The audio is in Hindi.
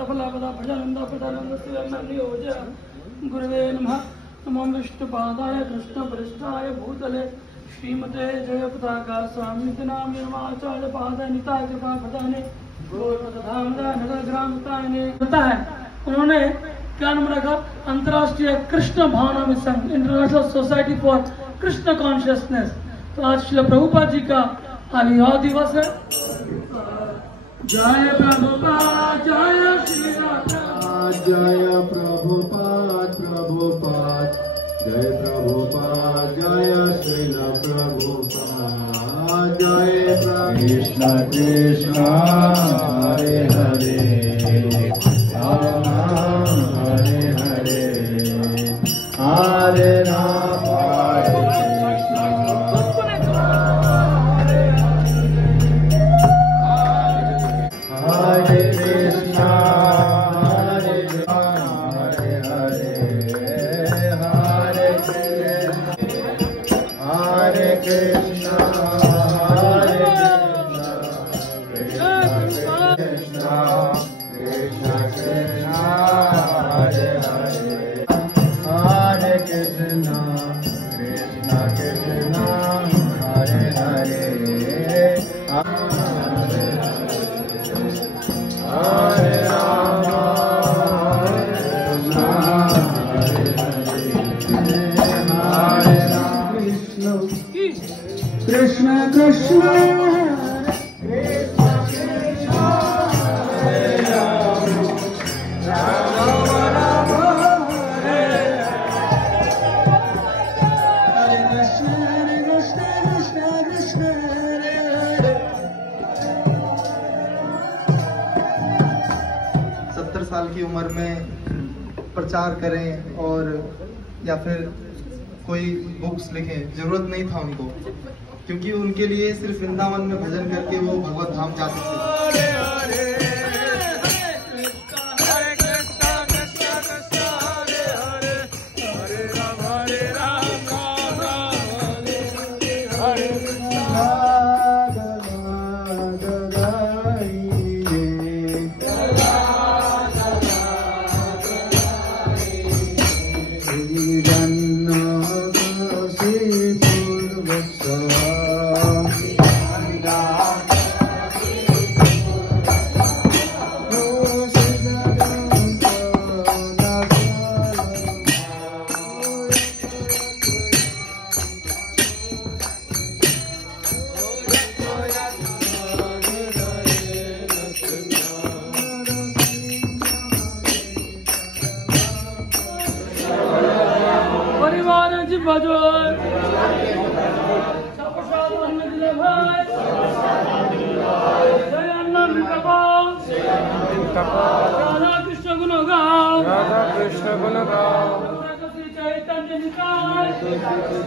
फलापदा भजनंद प्रदानंद गुरुवे नमः। नमो विष्णुपादाय कृष्णपृष्ठाय भूतले श्रीमते जयपताका स्वामी नाम निर्माचार्य पाद निता कृपा प्रदाने होता है। उन्होंने क्या नाम रखा? अंतर्राष्ट्रीय कृष्ण भावना mission, international society for Krishna consciousness. तो आज श्री प्रभुपाद जी का आविर्भाव दिवस है। जय प्रभुपाद, जय श्री जय प्रभुपाद, प्रभुपाद जय प्रभुपाद, जय श्री प्रभुपाद, जय कृष्ण कृष्ण हरे हरे, राम हरे हरे, हरे राम हरे कृष्ण, हरे कृष्ण, हरे कृष्ण, कृष्ण कृष्ण हरे हरे, हरे कृष्ण, कृष्ण कृष्ण हरे हरे, हरे राम, हरे राम, कृष्ण कृष्ण साल की उम्र में प्रचार करें और या फिर कोई बुक्स लिखें, जरूरत नहीं था उनको, क्योंकि उनके लिए सिर्फ वृंदावन में भजन करके वो भगवत धाम जा सकते थे। राधा कृष्ण गुण गाओ, राधा कृष्ण गुण गाओ। चैतन्य निताय।